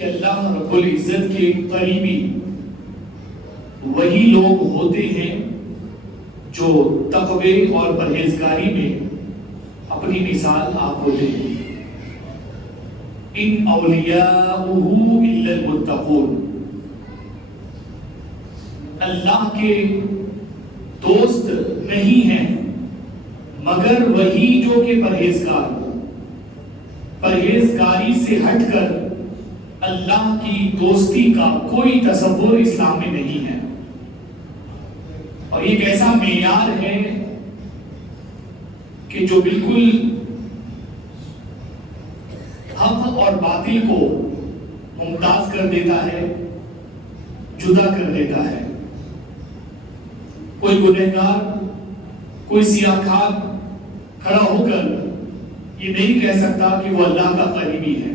کہ اللہ رب العزت کے قریبی وہی لوگ ہوتے ہیں جو تقوی اور پرہیزگاری میں اپنی مثال آپ ہوتے ہیں. ان اولیاءہ الا المتقون، اللہ کے دوست نہیں ہیں مگر وہی جو کہ پرہیزگار ہو. پرہیزگاری سے ہٹ کر اللہ کی دوستی کا کوئی تصور اسلام میں نہیں ہے. اور ایک ایسا معیار ہے کہ جو بالکل حق اور باطل کو ممتاز کر دیتا ہے، جدا کر دیتا ہے. کوئی گنہگار، کوئی سیاہ کھڑا ہو کر یہ نہیں کہہ سکتا کہ وہ اللہ کا قریبی ہے.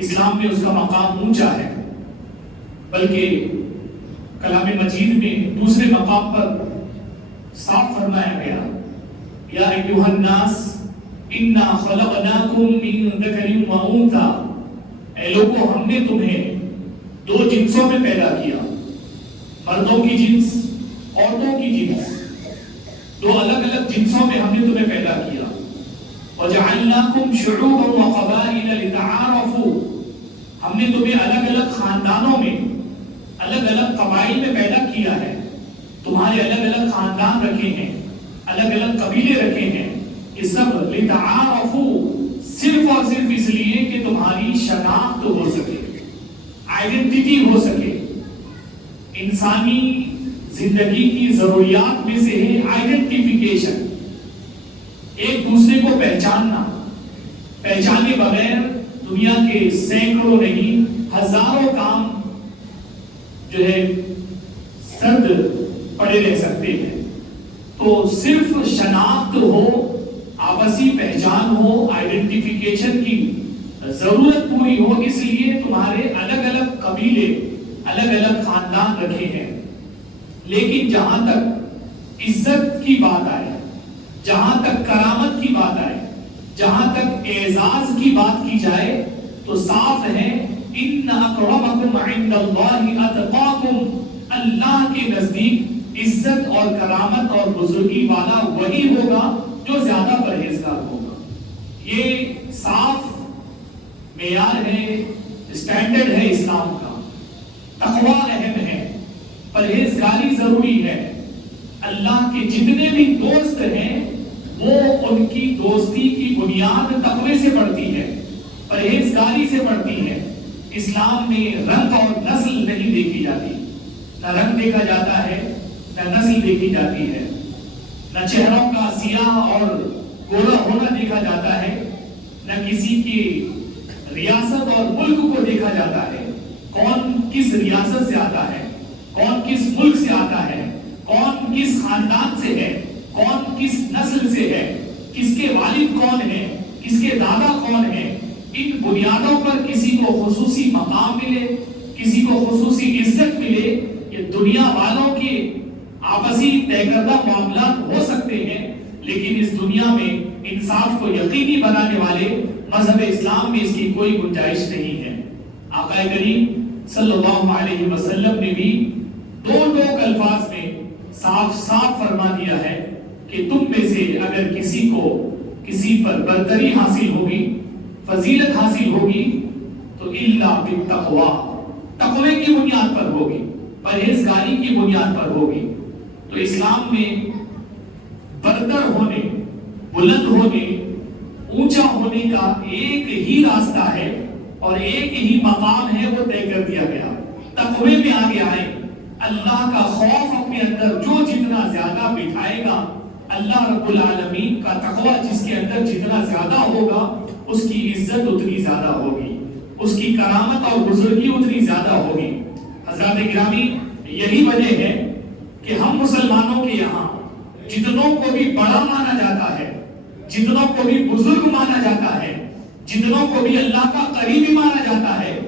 اسلام میں اس کا مقام اونچا ہے، بلکہ کلام مجید میں دوسرے مقام پر صاف فرمایا گیا، یا ایھا الناس انا خلقناکم من ذکر و انثی، اے لوگوں ہم نے تمہیں دو جنسوں میں پیدا کیا، مردوں کی جنس، عورتوں کی جنس، دو الگ الگ جنسوں میں ہم نے تمہیں پیدا کیا. وجعلناکم شعوبا وقبائل لتعارفوا، ہم نے تمہیں الگ الگ خاندانوں میں، الگ الگ قبائل میں پیدا کیا ہے. تمہارے الگ الگ خاندان رکھے ہیں، الگ الگ قبیلے رکھے ہیں. یہ سب لتعارفوا، صرف اور صرف اس لیے کہ تمہاری شناخت ہو سکے، آئیڈینٹی ہو سکے. انسانی زندگی کی ضروریات میں سے ہے آئیڈینٹیفیکیشن، ایک دوسرے کو پہچاننا. پہچانے بغیر دنیا کے سینکڑوں نہیں ہزاروں کام جو ہے سرد پڑے رہ سکتے ہیں. تو صرف شناخت ہو، آپسی پہچان ہو، آئیڈینٹیفیکیشن کی ضرورت پوری ہو، اس لیے تمہارے الگ الگ قبیلے، الگ الگ خاندان رکھے ہیں. لیکن جہاں تک عزت کی بات آئے، جہاں تک کرامت کی بات آئے، جہاں تک اعزاز کی بات کی جائے تو صاف ہے، ان اکرمکم عند اللہ اتقاکم، اللہ کے نزدیک عزت اور کرامت اور بزرگی والا وہی ہوگا جو زیادہ پرہیزگار ہوگا. یہ صاف معیار ہے، اسٹینڈرڈ ہے اسلام کا. تقوی اہم ہے، پرہیزگاری ضروری ہے. اللہ کے جتنے بھی دوست ہیں وہ ان کی دوستی کی بنیاد تقوی سے بڑھتی ہے، پرہیزگاری سے بڑھتی ہے. اسلام میں رنگ اور نسل نہیں دیکھی جاتی، نہ رنگ دیکھا جاتا ہے، نہ نسل دیکھی جاتی ہے، نہ چہروں کا سیاہ اور گورا ہونا دیکھا جاتا ہے، نہ کسی کی ریاست اور ملک کو دیکھا جاتا ہے. کون کس ریاست سے آتا ہے، کون کس ملک سے آتا ہے، کون کس خاندان سے ہے، کون کس نسل سے ہے، کس کے والد کون ہیں، کس کے دادا کون ہیں. ان بنیادوں پر کسی کو خصوصی مقام ملے، کسی کو خصوصی عزت ملے. یہ دنیا والوں کے آپسی طے کردہ معاملات ہو سکتے ہیں، لیکن اس دنیا میں انصاف کو یقینی بنانے والے مذہب اسلام میں اس کی کوئی گنجائش نہیں ہے. آقا کریم صلی اللہ علیہ وسلم نے بھی دو الفاظ میں صاف صاف فرما دیا ہے کہ تم میں سے اگر کسی کو کسی پر برتری حاصل ہوگی، فضیلت حاصل ہوگی تو الا بالتقوی، تقوی کی بنیاد پر ہوگی، پرہیزگاری کی بنیاد پر ہوگی. تو اسلام میں برتر ہونے، بلند ہونے، اونچا ہونے کا ایک ہی راستہ ہے اور ایک ہی مقام ہے، وہ طے کر دیا گیا. تقوی میں آگے آئے، اللہ کا خوف اپنے اندر جو جتنا زیادہ بٹھائے گا، اللہ رب العالمین کا تقوی جس کے اندر جتنا زیادہ ہوگا، اس کی عزت اتنی زیادہ ہوگی، اس کی کرامت اور بزرگی اتنی زیادہ ہوگی. حضرات گرامی، یہی وجہ ہے کہ ہم مسلمانوں کے یہاں جتنوں کو بھی بڑا مانا جاتا ہے، جتنوں کو بھی بزرگ مانا جاتا ہے، جتنوں کو بھی اللہ کا قریبی مانا جاتا ہے،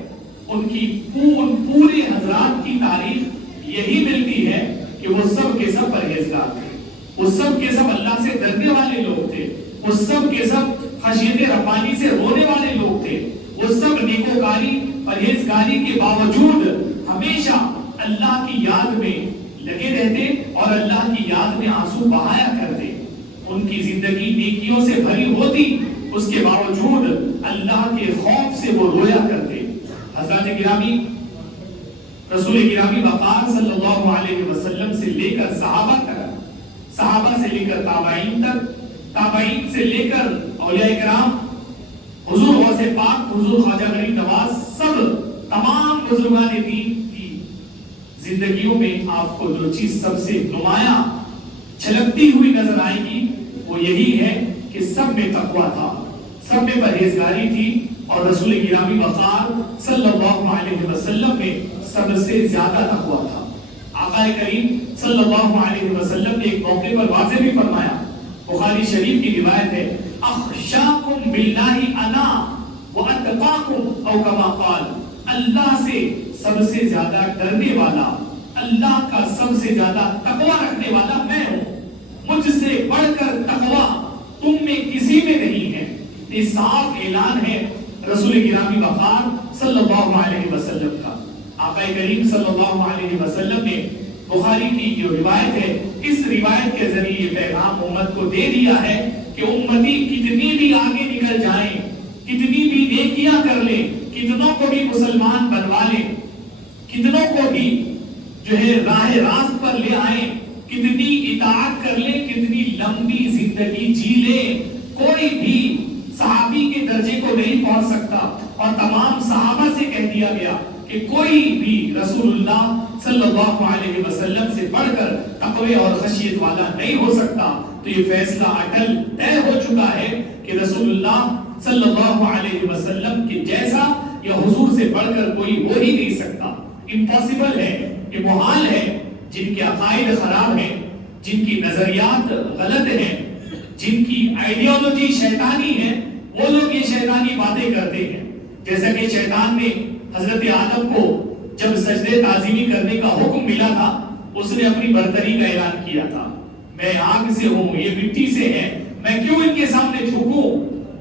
ان کی پورے حضرات کی تعریف یہی ملتی ہے کہ وہ سب کے سب پرہیزگار تھے، وہ سب کے سب اللہ سے ڈرنے والے لوگ تھے، وہ سب کے سب خشیت ربانی سے رونے والے لوگ تھے، وہ سب نیکوکاری پرہیزگاری کے باوجود ہمیشہ اللہ کی یاد میں لگے رہتے اور اللہ کی یاد میں آنسو بہایا کرتے. ان کی زندگی نیکیوں سے بھری ہوتی، اس کے باوجود اللہ کے خوف سے وہ رویا کرتے. حضرات گرامی، رسول گرامی وقار صلی اللہ علیہ وسلم سے لے کر صحابہ تک، صحابہ سے لے کر تابعین تک، تابعین سے لے کر اولیاء کرام، حضور غوث پاک، حضور خواجہ غریب نواز، سب تمام بزرگان دین کی زندگیوں میں آپ کو جو چیز سب سے نمایاں چھلکتی ہوئی نظر آئے گی وہ یہی ہے کہ سب میں تقویٰ تھا، سب میں پرہیزگاری تھی، اور رسول گرامی وقار صلی اللہ علیہ وسلم میں سب سے زیادہ تقویٰ تھا. آقا کریم صلی اللہ علیہ وسلم نے ایک موقع پر واضح بھی فرمایا، بخاری شریف کی روایت ہے، اخشاکم باللہ انا واتقاکم او کما قال، اللہ سے سب سے زیادہ ڈرنے والا، اللہ کا سب سے زیادہ تقویٰ رکھنے والا میں ہوں، مجھ سے بڑھ کر تقویٰ تم میں کسی میں نہیں ہے. یہ صاف اعلان ہے رسول گرامی وقار صلی اللہ علیہ وسلم کا. آقا کریم صلی اللہ علیہ وسلم نے بخاری کی جو روایت ہے، اس روایت کے ذریعے پیغام امت کو دے دیا ہے کہ امتی کتنی بھی آگے نکل جائیں، کتنی بھی نیکیاں کر لیں، کتنوں کو بھی مسلمان بنوا لیں، کتنوں کو بھی جو ہے راہ راست پر لے آئیں، کتنی اطاعت کر لیں، کتنی لمبی زندگی جی لیں، کوئی بھی صحابی کے درجے کو نہیں پہنچ سکتا. اور تمام صحابہ سے کہہ دیا گیا کہ کوئی بھی رسول اللہ صلی اللہ علیہ وسلم سے بڑھ کر تقوی اور خشیت والا نہیں ہو سکتا. تو یہ فیصلہ اٹل طے ہو چکا ہے کہ رسول اللہ صلی اللہ علیہ وسلم کے جیسا یا حضور سے بڑھ کر کوئی ہو ہی نہیں سکتا. امپاسبل ہے، یہ محال ہے. جن کے عقائد خراب ہیں، جن کی نظریات غلط ہیں، جن کی آئیڈیالوجی شیطانی ہے، وہ لوگ یہ شیطانی باتیں کرتے ہیں. جیسا کہ شیطان نے حضرت آدم کو جب سجدے تعظیمی کرنے کا حکم ملا تھا، اس نے اپنی برتری کا اعلان کیا تھا، میں آگ سے ہوں، یہ مٹی سے ہے، میں کیوں ان کے سامنے جھکوں.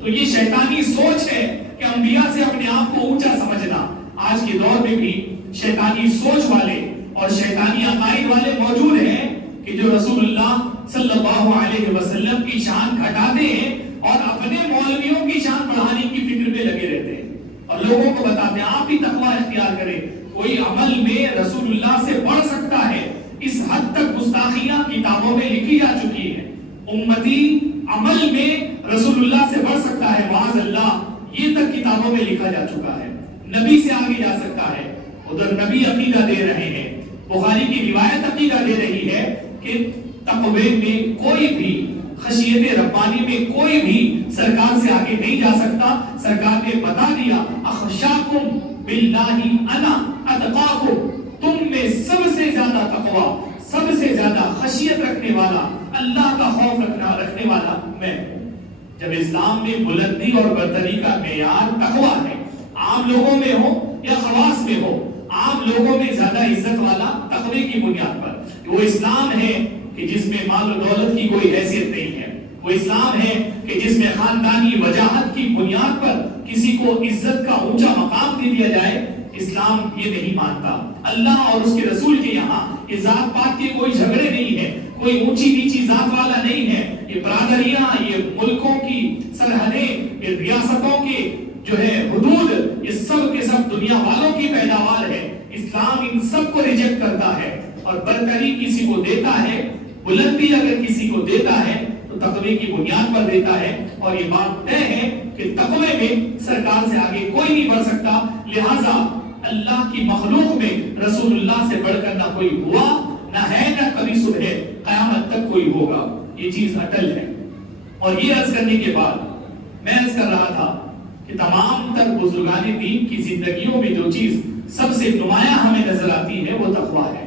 تو یہ شیطانی سوچ ہے کہ انبیاء سے اپنے آپ کو اونچا سمجھنا. آج کے دور میں بھی شیطانی سوچ والے اور شیطانی عقائد والے موجود ہیں کہ جو رسول اللہ صلی اللہ علیہ وسلم کی شان گھٹاتے ہیں اور اپنے مولویوں کی شان بڑھانے کی فکر میں لگے رہتے ہیں اور لوگوں کو بتاتے ہیں آپ بھی تقویٰ اختیار کریں. کوئی عمل میں رسول اللہ سے بڑھ سکتا ہے، اس حد تک گستاخیاں کتابوں میں لکھی جا چکی ہیں. امتی عمل میں رسول اللہ سے بڑھ سکتا ہے، معاذ اللہ، یہ تک کتابوں میں لکھا جا چکا ہے. نبی سے آگے جا سکتا ہے. ادھر نبی عقیدہ دے رہے ہیں، بخاری کی روایت عقیدہ دے رہی ہے کہ تقوی میں کوئی بھی، خشیت ربانی میں کوئی بھی سرکار سے آگے نہیں جا سکتا. سرکار نے بتا دیا، اخشاکم باللہ انا اتقاکم، تم میں سب سے زیادہ تقوی، سب سے زیادہ خشیت رکھنے والا، اللہ کا خوف رکھنے والا میں. جب اسلام میں بلندی اور برتری کا معیار تقوی ہے، عام لوگوں میں ہو یا خواص میں ہو، عام لوگوں میں زیادہ عزت والا تقوی کی بنیاد پر، وہ اسلام ہے کہ جس میں مال و دولت کی کوئی حیثیت نہیں ہے. وہ اسلام ہے کہ جس میں خاندانی وجاہت کی بنیاد پر کسی کو عزت کا اونچا مقام دے دیا جائے. اسلام یہ نہیں مانتا. اللہ اور اس کے رسول کے یہاں یہ ذات پات کے کوئی جھگڑے نہیں ہے، کوئی اونچی نیچی ذات والا نہیں ہے. یہ برادریاں، یہ ملکوں کی سرحدیں، یہ ریاستوں کے جو ہے حدود، یہ سب کے سب دنیا والوں کی پیداوار ہے. اسلام ان سب کو ریجیکٹ کرتا ہے اور برتری کسی کو دیتا ہے، بلندی اگر کسی کو دیتا ہے تو تقوی کی بنیاد پر دیتا ہے. اور یہ بات طے ہے کہ تقوی میں سرکار سے آگے کوئی نہیں بڑھ سکتا. لہذا اللہ کی مخلوق میں رسول اللہ سے بڑھ کر نہ کوئی ہوا، نہ ہے، نہ کبھی صبح قیامت تک کوئی ہوگا. یہ چیز اٹل ہے. اور یہ عرض کرنے کے بعد میں عرض کر رہا تھا کہ تمام تر بزرگان دین کی زندگیوں میں جو چیز سب سے نمایاں ہمیں نظر آتی ہے وہ تقویٰ ہے.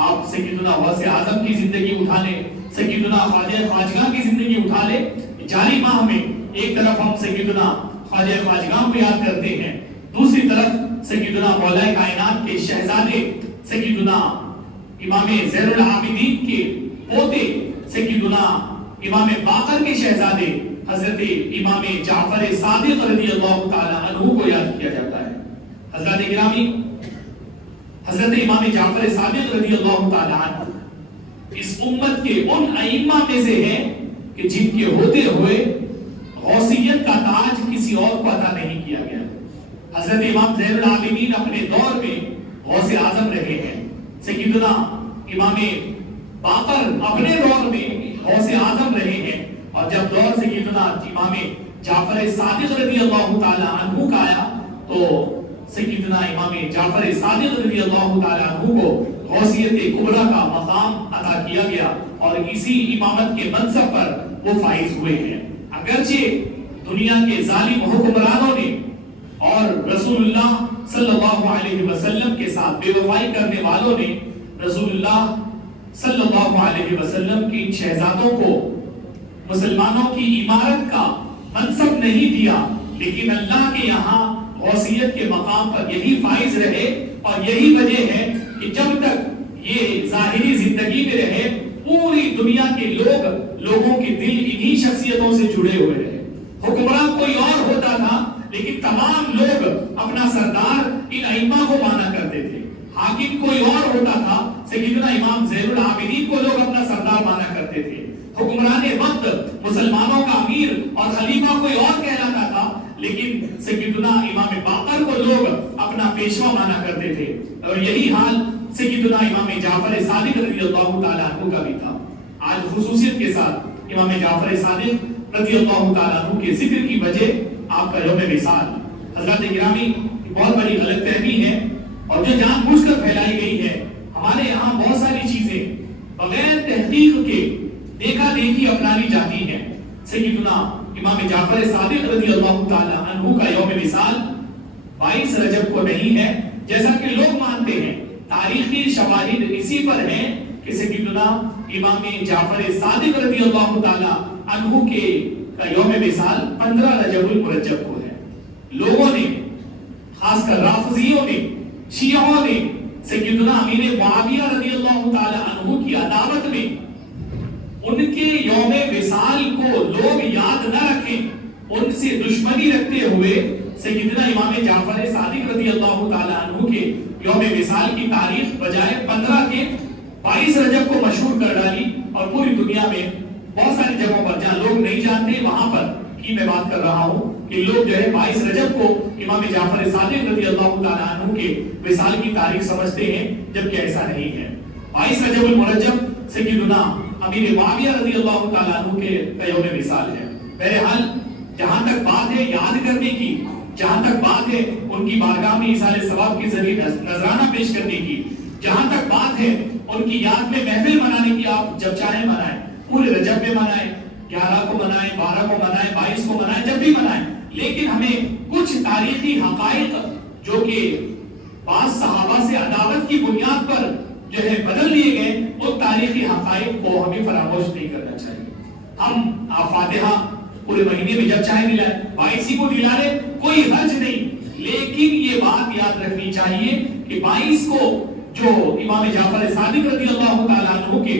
آپ سیدنا غوث اعظم کی زندگی اٹھا لیں، سیدنا خواجہ خواجگاہ کی زندگی اٹھا لیں. جاری ماہ میں ایک طرف ہم سیدنا خواجہ خواجگاہ کو یاد کرتے ہیں، دوسری طرف سیدنا مولا کائنات کے شہزادے سیدنا امام زین العابدین کے پوتے سیدنا امام باقر کے شہزادے حضرت امام جعفر صادق رضی اللہ تعالی عنہ کو یاد کیا جاتا ہے۔ حضرت گرامی، حضرت امام جعفر صادق رضی اللہ تعالی عنہ اس امت کے ان ائمہ میں سے ہیں کہ جن کے ہوتے ہوئے غوثیت کا تاج کسی اور کو عطا نہیں کیا گیا۔ حضرت امام زین العابدین اپنے دور میں غوث اعظم رہے ہیں، سیدنا امام باقر اپنے دور میں غوث اعظم رہے ہیں، اور جب دور سیدنا امام جعفر صادق رضی اللہ تعالی عنہ کا آیا تو سیدنا امام جعفر صادق رضی اللہ تعالی عنہ کو غوثیت کبریٰ کا مقام عطا کیا گیا، اور اسی امامت کے منصب پر وہ فائز ہوئے ہیں۔ اگرچہ دنیا کے ظالم حکمرانوں نے اور رسول اللہ صلی اللہ علیہ وسلم کے ساتھ بے وفائی کرنے والوں نے رسول اللہ صلی اللہ علیہ وسلم کی شہزادوں کو مسلمانوں کی عمارت کا منصب نہیں دیا، لیکن اللہ کے یہاں غوثیت کے مقام پر یہی فائز رہے، اور یہی وجہ ہے کہ جب تک یہ ظاہری زندگی میں رہے پوری دنیا کے لوگوں کے دل انہی شخصیتوں سے جڑے ہوئے رہے۔ حکمران کوئی اور ہوتا تھا لیکن تمام لوگ اپنا سردار ان ائمہ کو مانا کرتے تھے۔ حاکم کوئی اور ہوتا تھا، سیدنا امام زین العابدین کو لوگ اپنا سردار مانا کرتے تھے۔ حکمران وقت مسلمانوں کا امیر اور خلیفہ کوئی اور کہلاتا تھا، لیکن سیدنا امام باقر کو لوگ اپنا پیشوا مانا کرتے تھے، اور یہی حال سیدنا امام جعفر صادق رضی اللہ تعالیٰ عنہ کا بھی تھا۔ آج خصوصیت کے ساتھ امام جعفر صادق رضی اللہ تعالیٰ عنہ کے ذکر کی وجہ آپ کا یوم وصال۔ حضرات گرامی، بہت بڑی غلط فہمی ہے اور جو جان بوجھ کر پھیلائی گئی ہے۔ ہمارے یہاں بہت ساری چیزیں بغیر تحقیق کے دیکھا دیکھی اپنانی جاتی ہیں۔ سیدنا امام جعفر صادق رضی اللہ تعالی عنہ کا یوم وصال 22 رجب کو نہیں ہے جیسا کہ لوگ مانتے ہیں۔ تاریخی شواہد اسی پر ہیں کہ سیدنا امام جعفر صادق رضی اللہ تعالی عنہ کے یوم وصال 15 رجب المرجب کو ہے۔ لوگوں نے، خاص کر رافضیوں نے، شیعوں نے سیدنا امیر معاویہ رضی اللہ تعالی عنہ کی عداوت میں ان کے یوم وصال کو لوگ یاد نہ رکھیں، ان سے دشمنی رکھتے ہوئے سیدنا امام جعفر صادق رضی اللہ تعالی عنہ کے یوم وصال کی تاریخ بجائے 15 کے 22 رجب کو مشہور کر ڈالی، اور پوری دنیا میں بہت ساری جگہوں پر جہاں لوگ نہیں جانتے وہاں پر کی میں بات کر رہا ہوں کہ لوگ جو ہے 22 رجب کو امام جعفر صادق رضی اللہ تعالی عنہ کے وصال کی تاریخ سمجھتے ہیں، جبکہ ایسا نہیں ہے۔ 22 رجب المرجب سیدنا امیر معاویہ رضی اللہ تعالی عنہ کے یوم وصال ہے۔ بہرحال جہاں تک بات ہے یاد کرنے کی، جہاں تک بات ہے ان کی بارگاہ میں ایصال ثواب کے ذریعے نذرانہ پیش کرنے کی، جہاں تک بات ہے ان کی یاد میں محفل منانے کی، آپ جب چاہیں منائیں، پورے رجب میں منائیں، 11 کو منائیں، 12 کو منائیں، 22 کو منائیں، جب بھی منائیں، لیکن ہمیں کچھ تاریخی حقائق جو کہ بعض صحابہ سے عداوت کی بنیاد پر جو ہے بدل دیے گئے، ان تاریخی حقائق کو ہمیں فراموش نہیں کرنا چاہیے۔ ہم فاتحہ پورے مہینے میں جب چاہیں دلائیں، 22 کو دلا لیں، کوئی حرج نہیں، لیکن یہ بات یاد رکھنی چاہیے کہ 22 کو جو امام جعفر صادق رضی اللہ تعالیٰ عنہ کے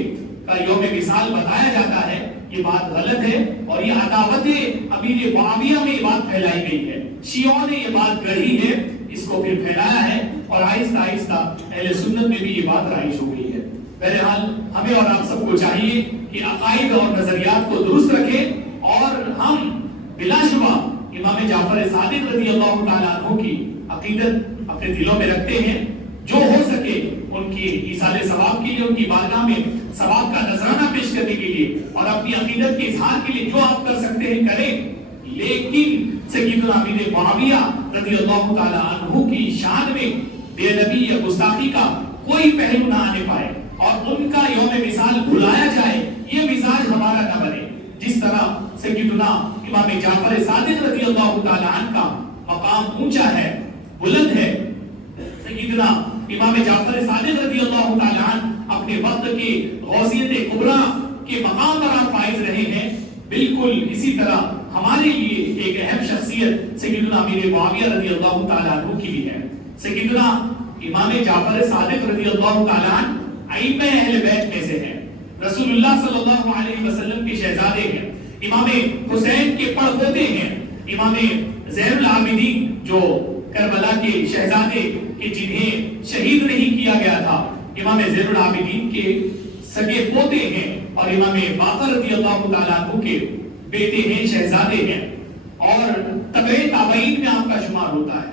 یوم وصال بتایا جاتا ہے، یہ بات غلط ہے، اور یہ عداوت امیر معاویہ میں یہ بات پھیلائی گئی ہے۔ شیعوں نے یہ بات گڑھی ہے، اس کو پھر پھیلایا ہے، اور آہستہ آہستہ اہل سنت میں بھی یہ بات رائج ہو گئی ہے۔ بہرحال ہمیں اور آپ سب کو چاہیے کہ عقائد اور نظریات کو درست رکھیں، اور ہم بلا شبہ امام جعفر صادق رضی اللہ تعالیٰ عنہ کی عقیدت اپنے دلوں میں رکھتے ہیں۔ جو ہو سکے ان کی ایصال ثواب کے لیے، ان کی بارگاہ میں ثواب کا نذرانہ پیش کرنے کے لیے، اور اپنی عقیدت کے اظہار کے لیے جو آپ کر سکتے ہیں کریں، لیکن سیدنا امیر معاویہ رضی اللہ تعالیٰ عنہ کی شان میں بے ادبی یا گستاخی کا کوئی پہلو نہ آنے پائے، اور ان کا یوم وصال بھلایا جائے، یہ مزاج ہمارا نہ بنے۔ جس طرح سیدنا امام جعفر صادق رضی اللہ تعالیٰ عنہ کا مقام اونچا ہے، بلند ہے، سیدنا امام جعفر صادق رضی اللہ تعالیٰ عنہ اپنے وقت کی غوثیت کبریٰ کے مقام پر آپ فائز رہے ہیں، بالکل اسی طرح ہمارے لیے ایک اہم شخصیت سیدنا امیر معاویہ رضی اللہ تعالیٰ عنہ کی بھی ہے۔ سیدنا امام جعفر صادق رضی اللہ تعالیٰ عنہ ائمہ اہل بیت میں سے ہیں، رسول اللہ صلی اللہ علیہ وسلم کے شہزادے ہیں، امام حسین کے پڑ پوتے ہیں، امام زین العابدین جو کربلا کے شہزادے کہ جنہیں شہید نہیں کیا گیا تھا، امام زین العابدین کے سگے پوتے ہیں اور امام باقر رضی اللہ تعالیٰ عنہ کے بیٹے ہیں، شہزادے ہیں، اور تبع تابعین میں آپ کا شمار ہوتا ہے۔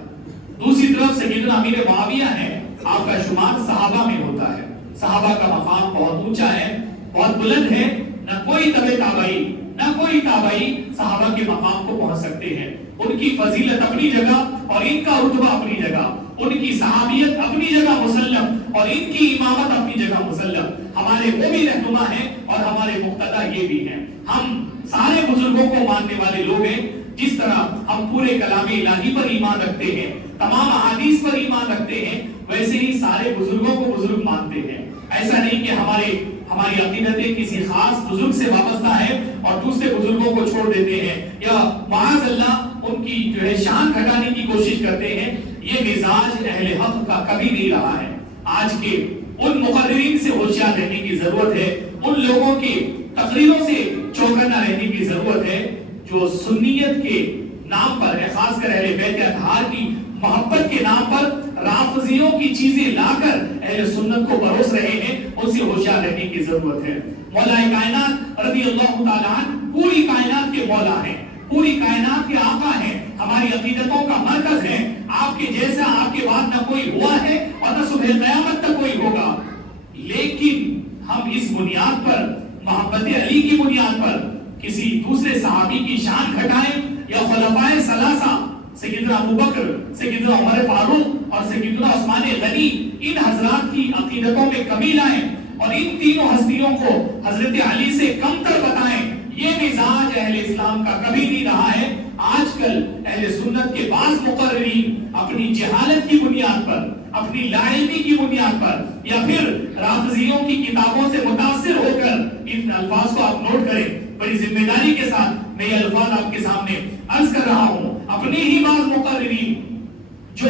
دوسری طرف سیدنا امیر معاویہ ہے، آپ کا شمار صحابہ میں ہوتا ہے۔ صحابہ کا مقام بہت اونچا ہے، بہت بلند ہے، نہ کوئی تبع تابعی نہ کوئی تابعی صحابہ کے مقام کو پہنچ سکتے ہیں۔ ان کی فضیلت اپنی جگہ اور ان کا رتبہ اپنی جگہ، ان کی صحابیت اپنی جگہ مسلم اور ان کی امامت اپنی جگہ مسلم۔ ہمارے وہ بھی رہنما ہیں اور ہمارے مقتدی یہ بھی ہیں۔ ہم سارے بزرگوں کو ماننے والے لوگ ہیں، جس طرح ہم پورے کلام الہی پر ایمان رکھتے ہیں، تمام احادیث پر ایمان رکھتے ہیں، ویسے ہی سارے بزرگوں کو بزرگ مانتے ہیں۔ ایسا نہیں کہ ہماری عقیدتیں کسی خاص بزرگ سے وابستہ ہے اور دوسرے بزرگوں کو چھوڑ دیتے ہیں یا معاذ اللہ ان کی جو ہے شان گھٹانے کی کوشش کرتے ہیں۔ یہ مزاج اہل حق کا کبھی نہیں رہا ہے۔ آج کے ان مقررین سے ہوشیار رہنے کی ضرورت ہے، ان لوگوں کی تقریروں سے چوکنا رہنے کی ضرورت ہے جو سنیت کے نام پر، خاص کر اہل بیت اطہار کی محبت کے نام پر رافضیوں کی چیزیں لا کر اہل سنت کو پروس رہے ہیں، ان سے ہوشیار رہنے کی ضرورت ہے۔ مولا کائنات رضی اللہ تعالیٰ عنہ پوری کائنات کے مولا ہیں، پوری کائنات کے آقا ہیں، ہماری عقیدتوں کا مرکز ہے۔ آپ کے جیسا آپ کے بعد نہ کوئی ہوا ہے اور نہ صبح قیامت تک کوئی ہوگا، لیکن ہم اس بنیاد پر، محبت علی کی بنیاد پر کسی دوسرے صحابی کی شان گھٹائیں یا خلفائے ثلاثہ سیدنا ابوبکر، سیدنا عمر فاروق اور سیدنا عثمان غنی، ان حضرات کی عقیدتوں میں کمی لائیں اور ان تینوں ہستیوں کو حضرت علی سے کم تر بتائیں، یہ مزاج اہل اسلام کا کبھی نہیں رہا ہے۔ آج کل اہل سنت کے بعض مقررین اپنی جہالت کی بنیاد پر، اپنی لا علمی کی بنیاد پر یا پھر رافضیوں کی کتابوں سے متاثر ہو کر، ان الفاظ کو آپ نوٹ کریں، بڑی ذمہ داری کے ساتھ میں یہ الفاظ آپ کے سامنے عرض کر رہا ہوں، اپنے ہی بعض مقررین جو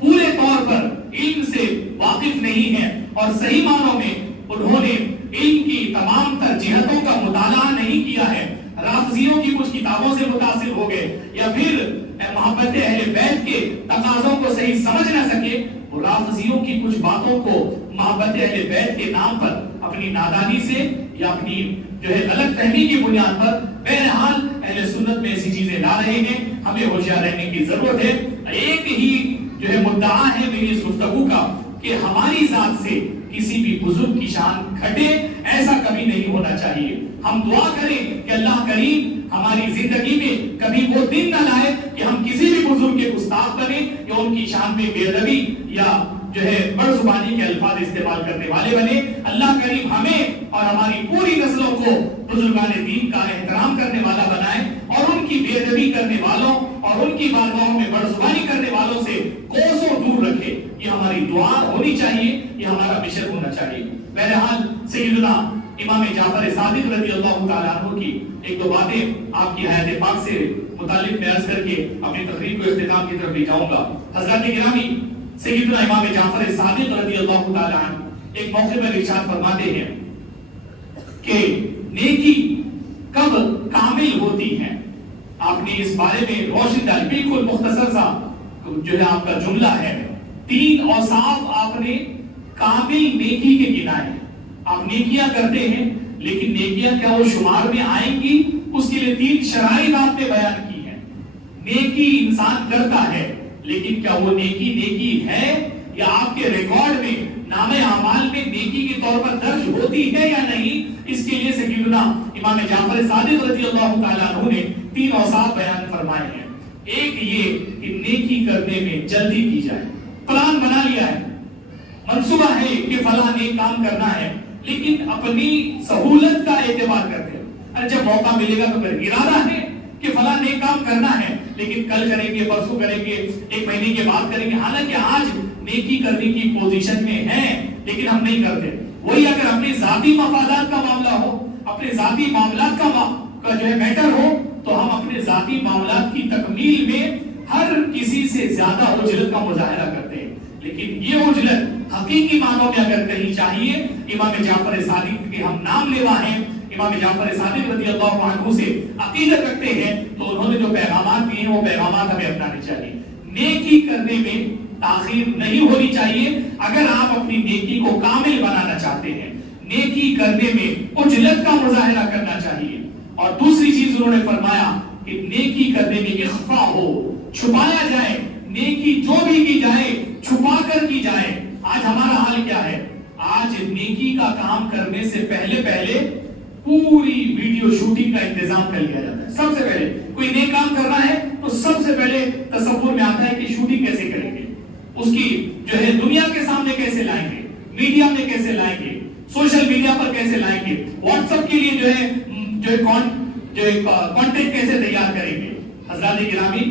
پورے طور پر علم سے واقف نہیں ہیں اور صحیح معنوں میں انہوں نے علم کی تمام تر جہتوں کا مطالعہ نہیں کیا ہے، رافضیوں کی کچھ کتابوں سے متاثر ہو گئے یا پھر محبت اہل بیت کے تقاضوں کو صحیح سمجھ نہ سکے، رافضیوں کی کچھ باتوں کو محبت اہل بیت کے نام پر اپنی نادانی سے یا اپنی جو ہے غلط فہمی کی بنیاد پر بہرحال اہل سنت میں ایسی چیزیں لا رہے ہیں۔ ہمیں ہوشیار رہنے کی ضرورت ہے۔ ایک ہی جو ہے مدعا ہے میری اس گفتگو کا کہ ہماری ذات سے کسی بھی بزرگ کی شان گھٹے، ایسا کبھی نہیں ہونا چاہیے۔ ہم دعا کریں کہ اللہ کریم ہماری زندگی میں کبھی وہ دن نہ لائے کہ ہم کسی بھی بزرگ کے گستاخ بنے یا ان کی شان میں بے ادبی یا جو ہے بڑ زبانی کے الفاظ استعمال کرنے والے بنے۔ اللہ کریم ہمیں اور ہماری پوری نسلوں کو بزرگان دین کا احترام کرنے والا بنائے اور ان کی بے ادبی کرنے والوں اور ان کی بارگاہوں میں بڑ زبانی کرنے والوں سے کوسوں دور رکھے۔ یہ ہماری دعا ہونی چاہیے، یہ ہمارا مشن ہونا چاہیے۔ بہرحال سیدنا امام جعفر صادق رضی اللہ تعالیٰ عنہ کی ایک دو باتیں آپ کی حیات پاک سے متعلق میں عرض کر کے اپنی تقریر کو اختتام کی طرف لے جاؤں گا۔ حضرات گرامی، سیدنا امام جعفر صادق رضی اللہ تعالیٰ عنہ ایک موقع پر ارشاد فرماتے ہیں کہ نیکی کب کامل ہوتی ہے۔ آپ نے اس بارے میں روشن ڈالی، بالکل مختصر سا جو ہے آپ کا جملہ ہے، 3 اوصاف آپ نے کامل نیکی کے گنائے۔ آپ نیکیاں کرتے ہیں لیکن نیکیاں کیا وہ شمار میں آئیں گی؟ اس کے لیے 3 شرائط آپ نے بیان کی ہیں۔ نیکی انسان کرتا ہے لیکن کیا وہ نیکی ہے یا آپ کے ریکارڈ میں نامے اعمال میں نیکی کے طور پر درج ہوتی ہے یا نہیں؟ اس کے لیے سیدنا امام جعفر صادق رضی اللہ تعالیٰ عنہ نے 3 اوصاف بیان فرمائے ہیں۔ ایک یہ کہ نیکی کرنے میں جلدی کی جائے، پلان بنا لیا ہے، منصوبہ ہے کہ فلاں نیک کام کرنا ہے، لیکن اپنی سہولت کا اعتبار کرتے ہیں۔ جب موقع ملے گا تو پھر ارادہ ہے کہ فلاں نیک کام کرنا ہے، لیکن کل کریں گے، پرسوں کریں گے، 1 مہینے کے بعد کریں گے، حالانکہ آج نیکی کرنے کی پوزیشن میں ہیں لیکن ہم نہیں کرتے۔ وہی اگر اپنے ذاتی مفادات کا معاملہ ہو، اپنے ذاتی معاملات کا جو ہے میٹر ہو، تو ہم اپنے ذاتی معاملات کی تکمیل میں ہر کسی سے زیادہ عجلت کا مظاہرہ کرتے ہیں، لیکن یہ عجلت حقیقی معنوں میں اگر کہیں چاہیے، امام جعفر صادق کے ہم نام لیوا ہیں، امام جعفر صادق رضی اللہ عنہ سے عقیدت رکھتے ہیں تو انہوں نے جو پیغامات دیے ہیں وہ پیغامات ہمیں اپنانے چاہیے. نیکی کرنے میں تاخیر نہیں ہونی چاہیے. اگر آپ اپنی نیکی کو کامل بنانا چاہتے ہیں, نیکی کرنے میں عجلت کا مظاہرہ کرنا چاہیے. اور دوسری چیز انہوں نے فرمایا کہ نیکی کرنے میں اخفا ہو, چھپایا جائے. نیکی جو بھی کی جائے چھپا کر کی جائے. آج ہمارا حال کیا ہے؟ آج نیکی کا کام کرنے سے پہلے پوری ویڈیو شوٹنگ کا انتظام کر لیا جاتا ہے. سب سے پہلے کوئی نیک کام کر رہا ہے تو سب سے پہلے تصور میں آتا ہے کہ شوٹنگ کیسے کریں گے, اس کی جو ہے دنیا کے سامنے کیسے لائیں گے, میڈیا میں کیسے لائیں گے, سوشل میڈیا پر کیسے لائیں گے, واٹس ایپ کے لیے جو ہے کانٹیکٹ کیسے تیار کریں گے. حضرات گرامی,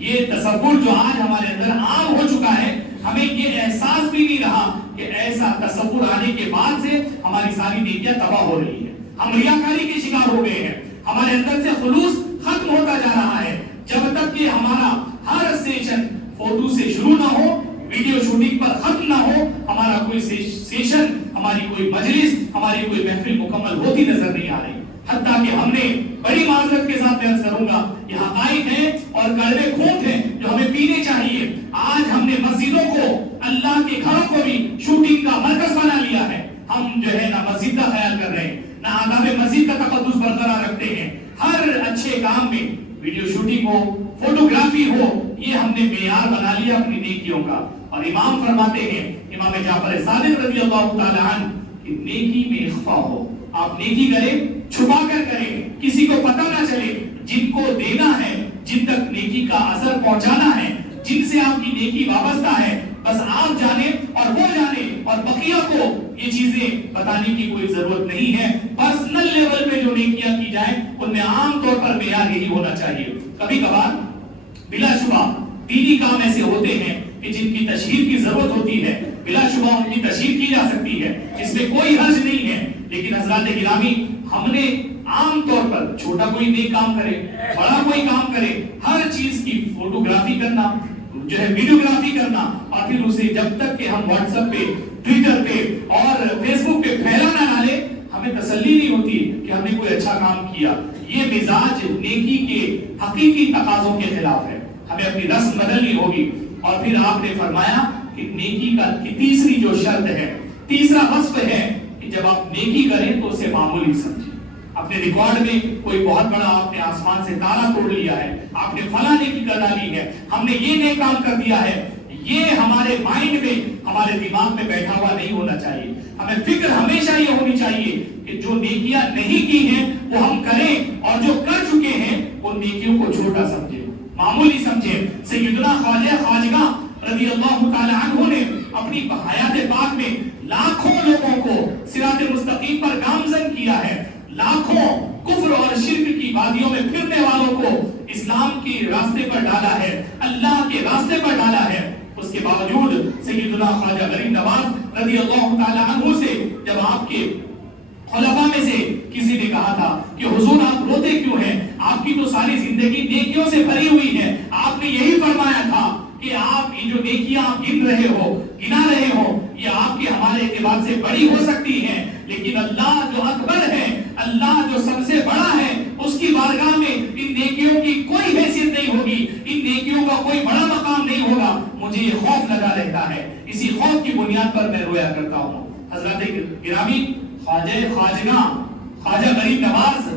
یہ تصور جو آج ہمارے اندر عام ہو چکا ہے, ہمیں یہ احساس بھی نہیں رہا کہ ایسا تصور آنے کے بعد سے ہماری ساری نیکیاں تباہ ہو رہی ہیں. ہم ریاکاری کے شکار ہو گئے ہیں. ہمارے اندر سے خلوص ختم ہوتا جا رہا ہے. جب تک کہ ہمارا ہر سیشن فوٹو سے شروع نہ ہو, ویڈیو شوٹنگ پر ختم نہ ہو, ہمارا کوئی سیشن, ہماری کوئی مجلس, ہماری کوئی محفل مکمل ہوتی نظر نہیں آ رہی. حتیٰ کہ ہم نے بڑی معذرت کے ساتھ عرض کروں گا, یہ حقائق ہیں اور کڑوے کھوٹ ہیں جو ہمیں پینے چاہیے. آج ہم نے مسجدوں کو, اللہ کے گھروں کو بھی شوٹنگ کا مرکز بنا لیا ہے. ہم جو ہے نہ مسجد کا خیال کر رہے ہیں, نہ آداب مسجد کا تقدس برقرار رکھتے ہیں. ہر اچھے کام میں ویڈیو شوٹنگ ہو, فوٹوگرافی ہو, یہ ہم نے معیار بنا لیا اپنی نیکیوں کا. اور امام فرماتے ہیں, امام جعفر صادق رضی اللہ تعالی عنہ, کہ نیکی میں اخفا ہو. آپ نیکی کریں, چھپا کر کریں, کسی کو پتہ نہ چلے. جن کو دینا ہے, جن تک نیکی کا اثر پہنچانا ہے, جن سے آپ کی نیکی وابستہ ہے, بس آپ جانیں اور وہ جانیں, اور بقیہ کو یہ چیزیں بتانے کی کوئی ضرورت نہیں ہے. پرسنل لیول پہ جو نیکیاں کی جائیں ان میں عام طور پر معیار یہی ہونا چاہیے. کبھی کبھار بلا شبہ دینی کام ایسے ہوتے ہیں کہ جن کی تشہیر کی ضرورت ہوتی ہے, بلا شبہ ان کی تشہیر کی جا سکتی ہے, اس میں کوئی حرج نہیں ہے. لیکن حضرات گرامی, ہم نے عام طور پر چھوٹا کوئی نیک کام کرے, بڑا کوئی کام کرے, ہر چیز کی فوٹوگرافی کرنا, جو ہے ویڈیوگرافی کرنا, اور پھر اسے جب تک کہ ہم واٹس ایپ پہ, ٹویٹر پہ اور فیس بک پہ پھیلانا نہ لے, ہمیں تسلی نہیں ہوتی کہ ہم نے کوئی اچھا کام کیا. یہ مزاج نیکی کے حقیقی تقاضوں کے خلاف ہے. ہمیں اپنی رسم بدلنی ہوگی. اور پھر آپ نے فرمایا کہ نیکی کی تیسری جو شرط ہے, تیسرا وصف ہے کہ جب آپ نیکی کریں تو اسے معمولی سمجھیں. اپنے ریکارڈ میں کوئی بہت بڑا آپ نے آسمان سے تارا توڑ لیا ہے, آپ نے فلاں نیکی کر ڈالی ہے, ہم نے یہ نیک کام کر دیا ہے, یہ ہمارے مائنڈ میں, ہمارے دماغ میں بیٹھا ہوا نہیں ہونا چاہیے. ہمیں فکر ہمیشہ یہ ہونی چاہیے کہ جو نیکیاں نہیں کی ہیں وہ ہم کریں, اور جو کر چکے ہیں ان نیکیوں کو چھوٹا سمجھیں, معمولی سمجھیں. سیدنا خواجہ خواجگاں رضی اللہ تعالی عنہ نے اپنی حیات پاک میں لاکھوں لوگوں کو صراط مستقیم پر گامزن کیا ہے, لاکھوں کفر اور شرک کی وادیوں میں پھرنے والوں کو اسلام کی راستے پر ڈالا ہے, اللہ کے راستے پر ڈالا ہے. اس کے باوجود سیدنا خواجہ غریب نواز رضی اللہ تعالی عنہ سے جب آپ کے خلفاء میں سے کسی نے کہا تھا کہ حضور آپ روتے کیوں ہیں, آپ کی تو ساری زندگی نیکیوں سے بھری ہوئی ہے, آپ نے یہی فرمایا تھا کہ آپ یہ جو نیکیاں گن رہے ہو, گنا رہے ہو, یہ آپ کے ہمارے اعتبار سے بڑی ہو سکتی ہیں, لیکن اللہ جو اکبر ہے, اللہ جو سب سے بڑا ہے, اس کی بارگاہ میں ان نیکیوں کی کوئی حیثیت نہیں ہوگی, ان نیکیوں کا کوئی بڑا مقام نہیں ہوگا. مجھے یہ خوف لگا رہتا ہے, اسی خوف کی بنیاد پر میں رویا کرتا ہوں. حضرات گرامی, خواجگاں خواجہ غریب نواز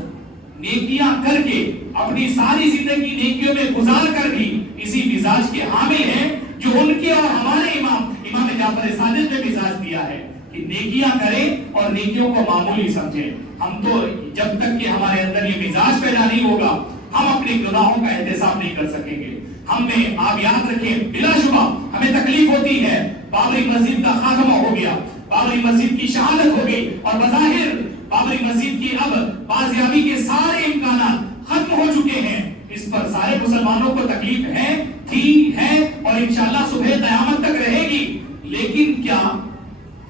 نیکیاں کر کے اپنی ساری زندگی نیکیوں میں گزار کر بھی اسی مزاج کے حامل ہیں جو ان کے اور ہمارے امام جعفر صادق نے مزاج دیا ہے کہ نیکیاں کریں اور نیکیوں کو معمولی سمجھیں. ہم تو جب تک کہ ہمارے اندر یہ مزاج پیدا نہیں ہوگا, ہم اپنے گناہوں کا احتساب نہیں کر سکیں گے. ہمیں آپ یاد رکھیں, بلا شبہ ہمیں تکلیف ہوتی ہے. بابری مسجد کا خاتمہ ہو گیا, بابری مسجد کی شہادت ہو گئی, اور بظاہر بابری مسجد کی اب بازیابی کے سارے امکانات ختم ہو چکے ہیں. اس پر سارے مسلمانوں کو تکلیف ہے, تھی, ہے, اور انشاءاللہ صبح قیامت تک رہے گی. لیکن کیا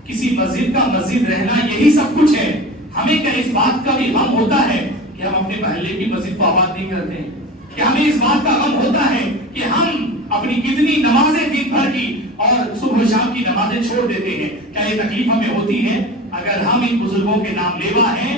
کسی مسجد کا مسجد رہنا یہی سب کچھ ہے؟ ہمیں کیا اس بات کا بھی غم ہوتا ہے کہ ہم اپنے محلے کی مسجد کو آباد نہیں کرتے ہیں؟ کیا ہمیں اس بات کا غم ہوتا ہے کہ ہم اپنی کتنی نمازیں دن بھر کی اور صبح شام کی نمازیں چھوڑ دیتے ہیں؟ کیا یہ تکلیف ہمیں ہوتی ہے؟ اگر ہم ان بزرگوں کے نام لیوا ہیں